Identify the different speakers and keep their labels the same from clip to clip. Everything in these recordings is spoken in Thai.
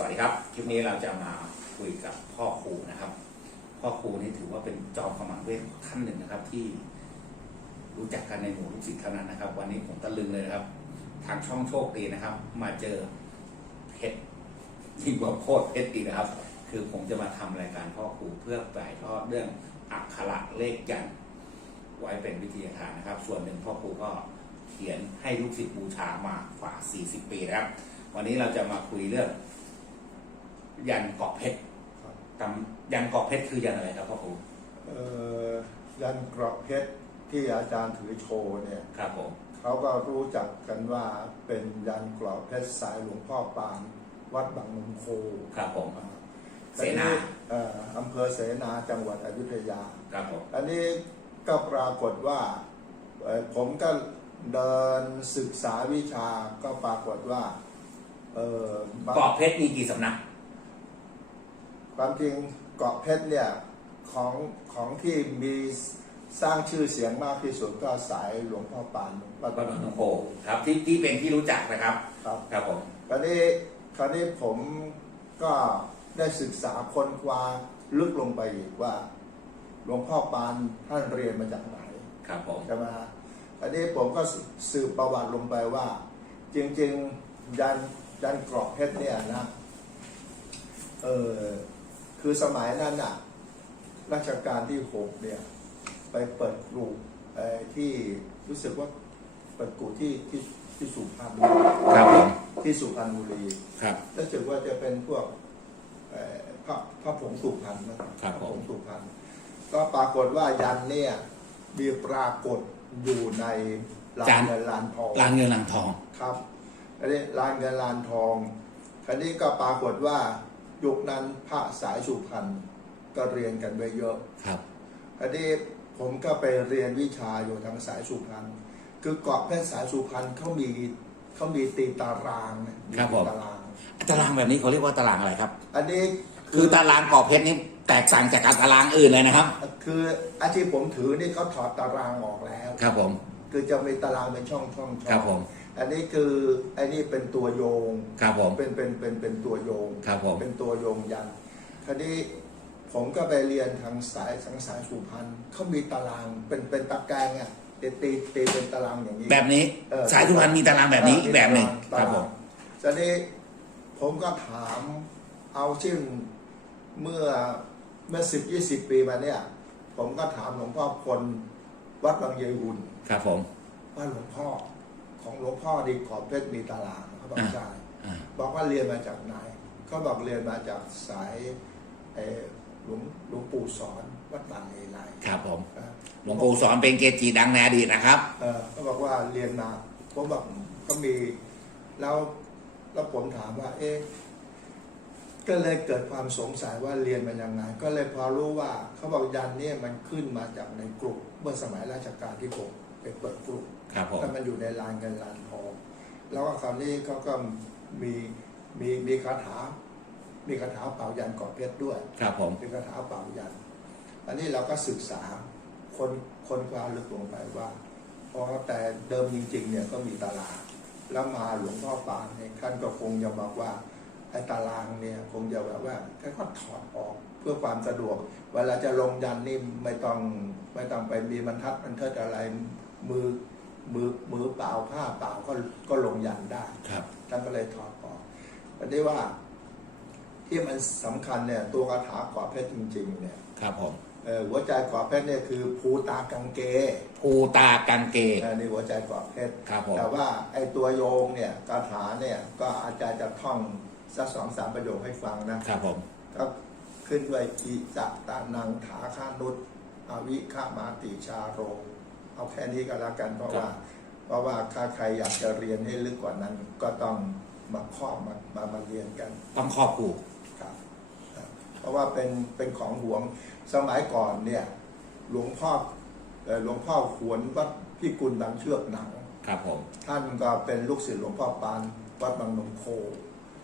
Speaker 1: สวัสดีครับ คลิปนี้เราจะมาคุยกับพ่อครูนะครับ พ่อครูนี่ถือว่าเป็นจอมขมังเวทท่านหนึ่งนะครับ ที่รู้จักกันในหมู่ลูกศิษย์เท่านั้นนะครับ วันนี้ผมตะลึงเลยนะครับ ทางช่องโชคดีนะครับ มาเจอเพชรยิ่งกว่าโคตรเพชรอีนะครับ คือผมจะมาทำรายการพ่อครูเพื่อถ่ายทอดเรื่องอักขระเลขยันไว้เป็นวิทยาทานนะครับ ส่วนหนึ่งพ่อครูก็เขียนให้ลูกศิษย์บูชามากว่า 40 ปีนะครับ วันนี้เราจะมาคุยเรื่อง ยันเกาะเพชรตำยันเกาะเพชรคือยันอะไรครับพ่อครู
Speaker 2: เอ่อยันเกราะเพชรที่อาจารย์ถือโชว์เนี่ย
Speaker 1: ครับผม
Speaker 2: เขาก็รู้จักกันว่าเป็นยันเกราะเพชรสายหลวงพ่อปานวัดบางนมโค
Speaker 1: ครับผม
Speaker 2: อ่า
Speaker 1: เสนา
Speaker 2: เอ่ออำเภอเสนาจังหวัดอยุธยา
Speaker 1: ครับผม
Speaker 2: อันนี้ก็ปรากฏว่าเอ่อผมก็เดินศึกษาวิชาก็ปรากฏว่าเออบาง
Speaker 1: เกาะเพชรมีกี่สำนัก
Speaker 2: ความจริงเกาะเพชรเนี่ยของของที่มีสร้างชื่อเสียงมากที่สุดก็สายหลวงพ่อปานวัด
Speaker 1: วัดบางโพครับที่ที่เป็นที่รู้จักนะครับ
Speaker 2: ครับ
Speaker 1: ครับผม
Speaker 2: คราวนี้คราวนี้ผมก็ได้ศึกษาค้นคว้าลึกลงไปอีกว่า หลวงพ่อปานท่านเรียนมาจากไหน
Speaker 1: ครับผม
Speaker 2: ใช่ไหมฮะอันนี้ผมก็สืบประวัติลงไปว่า จริง ๆ ยันยันเกราะเพชรเนี่ยนะเออ คือสมัยนั้นน่ะรัชกาลที่หกเนี่ย ไปเปิดกลุ่มเอ่อที่รู้สึกว่าเปิดกลุ่มที่ที่ที่สุพรรณ
Speaker 1: ครับผม
Speaker 2: ที่สุพรรณบุรี
Speaker 1: ครับ
Speaker 2: รู้สึกว่าจะเป็นพวกเอ่อพระพระผงสุพรรณนะครับ
Speaker 1: ครับ
Speaker 2: พระผ
Speaker 1: ผม
Speaker 2: งสุพรรณก็ปรากฏว่ายันเนี่ยมีปรากฏอยู่ในลานเงินลานทอง
Speaker 1: ลานเงินลานทอง
Speaker 2: ครับอันนี้ลานเงินลานทองคันนี้ก็ปรากฏว่า ยุคนั้นพระสายสุพรรณก็เรียนกันไว้เยอะ
Speaker 1: ครับ
Speaker 2: อันนี้ผมก็ไปเรียนวิชาอยู่ทางสายสุพรรณคือเกาะเพชรสายสุพรรณเขามีเขามีตีตารางนะมี
Speaker 1: ครับผม
Speaker 2: ตาราง
Speaker 1: ตารางแบบนี้เขาเรียกว่าตารางอะไรครับ
Speaker 2: อันนี้
Speaker 1: คือตารางเกาะเพชรนี่แตกต่างจากตารางอื่นเลยนะครับ
Speaker 2: คืออาที่ผมถือนี่เขาถอดตารางออกแล้ว
Speaker 1: ครับผม
Speaker 2: คือจะมีตารางเป็นช่องช่องช่อง
Speaker 1: ครับผม
Speaker 2: อันนี้คืออันนี้เป็นตัวโยง
Speaker 1: ครับผม
Speaker 2: เป็นเป็นเป็นเป็นตัวโยง
Speaker 1: ครับผม
Speaker 2: เป็นตัวโยงยันคราวนี้ผมก็ไปเรียนทางสายสังสายสุพรรณเขามีตารางเป็นเป็นตะแกรงอะตีตีตีเป็นตารางอย่างนี้
Speaker 1: แบบนี้
Speaker 2: เออ
Speaker 1: สายทุพันมีตารางแบบนี้อีกแบบหนึ่ง
Speaker 2: ตา
Speaker 1: ครับ
Speaker 2: ราง
Speaker 1: ผม
Speaker 2: ตอนนี้ผมก็ถามเอาชื่อเมื่อเมื่อสิบยี่สิบปีมาเนี่ย ผมก็ถามหลวงพ่อคนวัดบางเยหุ่น
Speaker 1: ครับผม
Speaker 2: ว่าหลวงพ่อ ของหลวงพ่อดีขอบเพชรมีตารางเขาบอก
Speaker 1: อ่า
Speaker 2: ใช่
Speaker 1: อ่า
Speaker 2: บอกว่าเรียนมาจากไหนเขาบอกเรียนมาจากสายเอ่อหลวงหลวงปู่สอนวัดบางเลไล
Speaker 1: ครับผม
Speaker 2: นะ
Speaker 1: หลวงปู่สอนเป็นเกจิดังในอดีตนะครับ
Speaker 2: เออเขาบอกว่าเรียนมาผมบอกก็มีแล้วแล้วผมถามว่า เอ๊ะก็เลยเกิดความสงสัยว่าเรียนมันยังไง ก็เลยพอรู้ว่าเขาบอกยันเนี่ยมันขึ้นมาจากในกลุ่มเมื่อสมัยราชการที่หก ไปเปิดกลุ่ม
Speaker 1: ครับผม
Speaker 2: ถ้ามันอยู่ในลานเงินลานทองแล้วก็คราวนี้เขาก็มีมีมีคาถา มีคาถาเป่ายันเกาะเพชรด้วย
Speaker 1: ครับผม
Speaker 2: เป็นคาถาเป่ายัน อันนี้เราก็ศึกษาคนคนคว้าลึกลงไปว่าเพราะแต่เดิมจริงๆเนี่ยก็มีตารางแล้วมาหลวงพ่อปานเนี่ยท่านก็คงจะบอกว่าไอ้ตารางเนี่ยคงจะแบบว่าท่านก็ถอดออกเพื่อความสะดวก เวลาจะลงยันนี่ไม่ต้องไม่ต้องไปมีบรรทัดบรรเทิดอะไร มือมือมือเปล่าผ้าเปล่าก็ก็ลงยันได้
Speaker 1: ครับ
Speaker 2: ท่านก็เลยถอดออกอันนี้ว่า ที่มันสำคัญเนี่ย ตัวคาถาขอเพชรจริง ๆ เนี่ย
Speaker 1: ครับผม
Speaker 2: เอ่อหัวใจขอเพชรเนี่ยคือภูตากังเก
Speaker 1: ภูตากังเก
Speaker 2: อันนี้หัวใจขอเพชร
Speaker 1: ครับผม
Speaker 2: แต่ว่าไอ้ตัวโยงเนี่ยคาถาเนี่ย ก็อาจารย์จะท่องสักสองสามประโยคให้ฟังนะ
Speaker 1: ครับผม
Speaker 2: ก็ขึ้นด้วยอิจักตานังถาคานุตอวิฆามาติชาโร เอาแค่นี้ก็แล้วกันเพราะว่า เพราะว่าถ้าใครอยากจะเรียนให้ลึกกว่านั้น ก็ต้องมาข้อมามามาเรียนกัน
Speaker 1: ต้องครอบครู
Speaker 2: ครับครับ เพราะว่าเป็นเป็นของหวงสมัยก่อนเนี่ย หลวงพ่อเอ่อหลวงพ่อขวนวัดพิกุลบางเชือกหนัง
Speaker 1: ครับผม
Speaker 2: ท่านก็เป็นลูกศิษย์หลวงพ่อปานวัดบางนมโค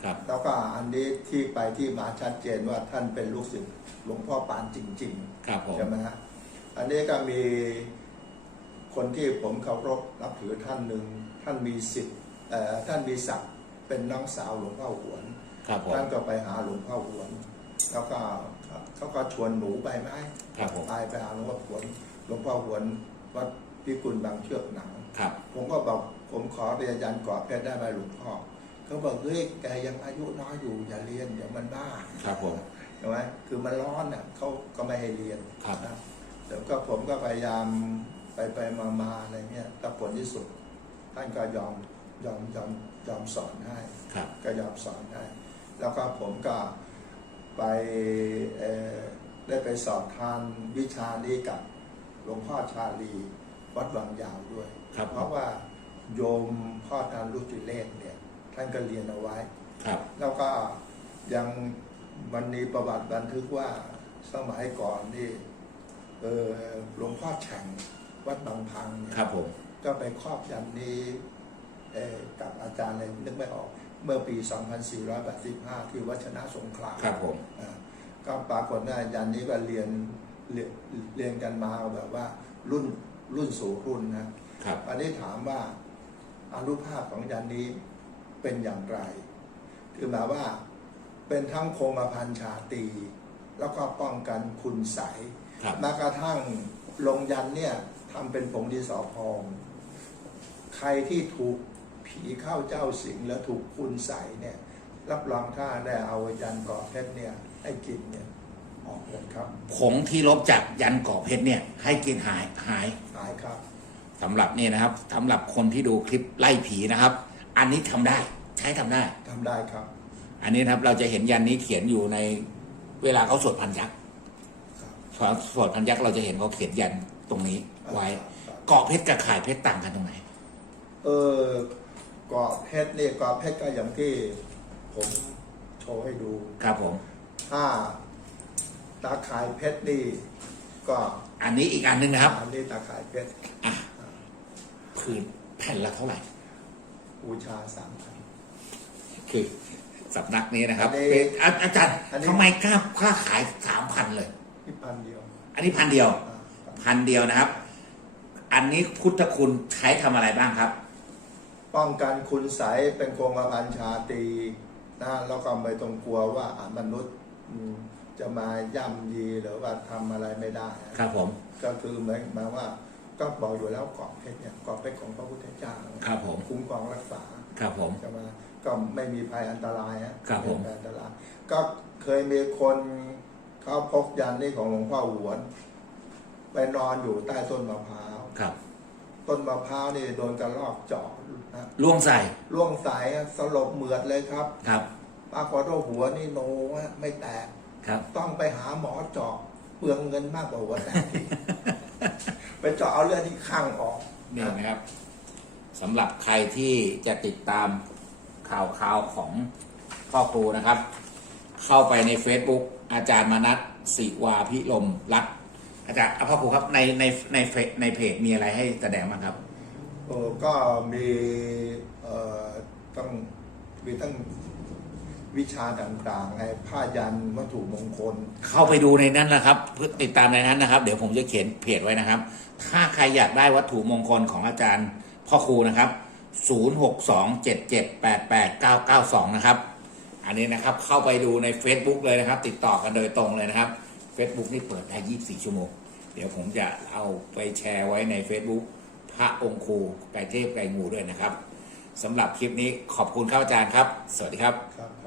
Speaker 1: ครับ
Speaker 2: แล้วก็อันนี้ที่ไปที่มาชัดเจนว่าท่านเป็นลูกศิษย์หลวงพ่อปานจริง
Speaker 1: ครับผม
Speaker 2: ๆใช่ไหมฮะอันนี้ก็มี คนที่ผมเคารพนับถือท่านหนึ่งท่านมีสิทธิ์เอ่อท่านมีศักดิ์เป็นน้องสาวหลวงพ่อหวน
Speaker 1: ครับผม
Speaker 2: ท่านก็ไปหาหลวงพ่อหวนแล้วก็เขาก็ชวนหนูไปไหม
Speaker 1: ครับผม
Speaker 2: ไปไปหาหลวงพ่อหวนหลวงพ่อหวนวัดพิกุลบางเชือกหนัง
Speaker 1: ครับ
Speaker 2: ผมก็บอกผมขอเรียนยันกรอบเพชรได้ไหมหลวงพ่อเขาบอกเฮ้ยแกยังอายุน้อยอยู่อย่าเรียนเดี๋ยวมันบ้า
Speaker 1: ครับผม
Speaker 2: ใช่ไหมคือมันร้อนน่ะเขาก็ไม่ให้เรียน
Speaker 1: ครับ
Speaker 2: นะแต่ก็ผมก็พยายาม ไปไปมามาอะไรเงี้ยแต่ผลที่สุด ท่านก็ยอมยอมยอมยอมสอนให้
Speaker 1: ครับ
Speaker 2: ก็ยอมสอนให้ แล้วก็ผมก็ไปเอ่อได้ไปสอบทานวิชานี้กับหลวงพ่อชาลี วัดวังยาวด้วย
Speaker 1: ครับ
Speaker 2: เพราะว่าโยมพ่อทานรุจิเลศเนี่ย ท่านก็เรียนเอาไว้
Speaker 1: ครับ
Speaker 2: แล้วก็ยังมันมีประวัติบันทึกว่าสมัยก่อนนี่เออหลวงพ่อแฉ่ง วัดบางพังเนี่ย
Speaker 1: ครับผม
Speaker 2: ก็ไปครอบยันนี้เอ่อกับอาจารย์เลยนึกไม่ออก เมื่อปี 2485 ที่วัชนะสงขลา
Speaker 1: ครับผม
Speaker 2: อ่าก็ปรากฏว่ายันนี้ก็เรียนเรียนเรียนกันมาแบบว่ารุ่นรุ่นสู่รุ่นนะครับอันนี้ถามว่าอานุภาพของยันนี้เป็นอย่างไร คือหมายว่าเป็นทั้งคงกระพันชาตรีแล้วก็ป้องกันคุณใสย
Speaker 1: ครับ
Speaker 2: แม้กระทั่งลงยันเนี่ย ทำเป็นผงดินสอพอง ใครที่ถูกผีเข้าเจ้าสิงแล้วถูกคุณใสยเนี่ยรับรองถ้าได้เอายันกรอบเพชรเนี่ยให้กินเนี่ยออกเลยครับ
Speaker 1: ผงที่ลบจากยันก่อเพชรเนี่ย ให้กินหายหาย
Speaker 2: หายครับ
Speaker 1: สำหรับนี่นะครับสำหรับคนที่ดูคลิปไล่ผีนะครับ อันนี้ทำได้ใช้ทำได้
Speaker 2: ทำได้ครับ
Speaker 1: อันนี้นะครับเราจะเห็นยันนี้เขียนอยู่ในเวลาเขาสวดพันยักษ์
Speaker 2: ครับ
Speaker 1: สวดพันยักษ์เราจะเห็นเขาเขียนยัน ตรงนี้ไว้
Speaker 2: ครับ
Speaker 1: เกาะเพชรกับข่ายเพชรต่างกันตรงไหน
Speaker 2: เออกรอบเพชรเนี่ยกรอบเพชรก็อย่างที่ ผมโชว์ให้ดู
Speaker 1: ครับผม
Speaker 2: ถ้าตาข่ายเพชรนี่ก็
Speaker 1: อันนี้อีกอันหนึงนะครับ
Speaker 2: อันนี้ตาข่ายเพชร
Speaker 1: อะผืนแผ่นละเท่าไหร่
Speaker 2: บูชาสามพัน
Speaker 1: คือสำนักนี้นะครับ
Speaker 2: อันนี้
Speaker 1: เป็นอาอาจารย์
Speaker 2: อันนี้
Speaker 1: ทำไมกล้าค่าขายสามพันเลย
Speaker 2: ที่พันเดียว
Speaker 1: อันนี้พันเดียว
Speaker 2: อ่าครับ
Speaker 1: พันเดียวนะครับ อันนี้พุทธคุณใช้ทำอะไรบ้างครับ
Speaker 2: ป้องกันคุณใสยเป็นโครงกระพันชาตรีนะแล้วก็ไม่ต้องกลัวว่าอะมนุษย์อืมจะมาย่ำยีหรือว่าทำอะไรไม่ได้
Speaker 1: ครับผม
Speaker 2: ก็คือหมายหมายว่าก็บอกอยู่แล้วกรอบเพชรเนี่ยกรอบเพชรของพระพุทธเจ้า
Speaker 1: ครับผม
Speaker 2: คุ้มครองรักษา
Speaker 1: ครับผม
Speaker 2: จะมาก็ไม่มีภัยอันตรายฮะ
Speaker 1: ครับผม
Speaker 2: ไภัยอันตรายก็เคยมีคนเขาพกยันนี่ของหลวงพ่อหวน ไปนอนอยู่ใต้ต้นมะพร้าว
Speaker 1: ครับ
Speaker 2: ต้นมะพร้าวนี่โดนกระรอกเจาะนะ
Speaker 1: ล่วงใส่
Speaker 2: ล่วงสายสลบเหมือดเลยครับ
Speaker 1: ครับ
Speaker 2: ปรากฏว่าหัวนี่โนฮะไม่แตก
Speaker 1: ครับ
Speaker 2: ต้องไปหาหมอเจาะเปลืองเงินมากกว่าหัวแตกอีกไปเจาะเอาเลือดที่ข้างออก
Speaker 1: นี่นะครับสำหรับใครที่จะติดตามข่าวข่าวของพ่อครูนะครับ เข้าไปใน Facebook อาจารย์มนัสศิวาพิลมรัตน์ อาจารย์อะพ่อครูครับในในในเฟซในเพจมีอะไรให้แสดงบ้างครับ
Speaker 2: โอ้ก็มีเอ่อต้องมีตั้งวิชาต่างๆไอ้ผ้ายันวัตถุมงคล
Speaker 1: เข้าไปดูในนั้นนะครับเพื่อติดตามในนั้นนะครับ เดี๋ยวผมจะเขียนเพจไว้นะครับ ถ้าใครอยากได้วัตถุมงคลของอาจารย์พ่อครูนะครับ 0627788992 นะครับ อันนี้นะครับเข้าไปดูใน Facebook เลยนะครับ ติดต่อกันโดยตรงเลยนะครับ Facebook ที่เปิดได้ 24 ชั่วโมง เดี๋ยวผมจะเอาไปแชร์ไว้ใน Facebook พระองค์ครูไก่เทพไก่งูด้วยนะครับสำหรับคลิปนี้ขอบคุณครับอาจารย์ครับ สวัสดีครับ
Speaker 2: ครับ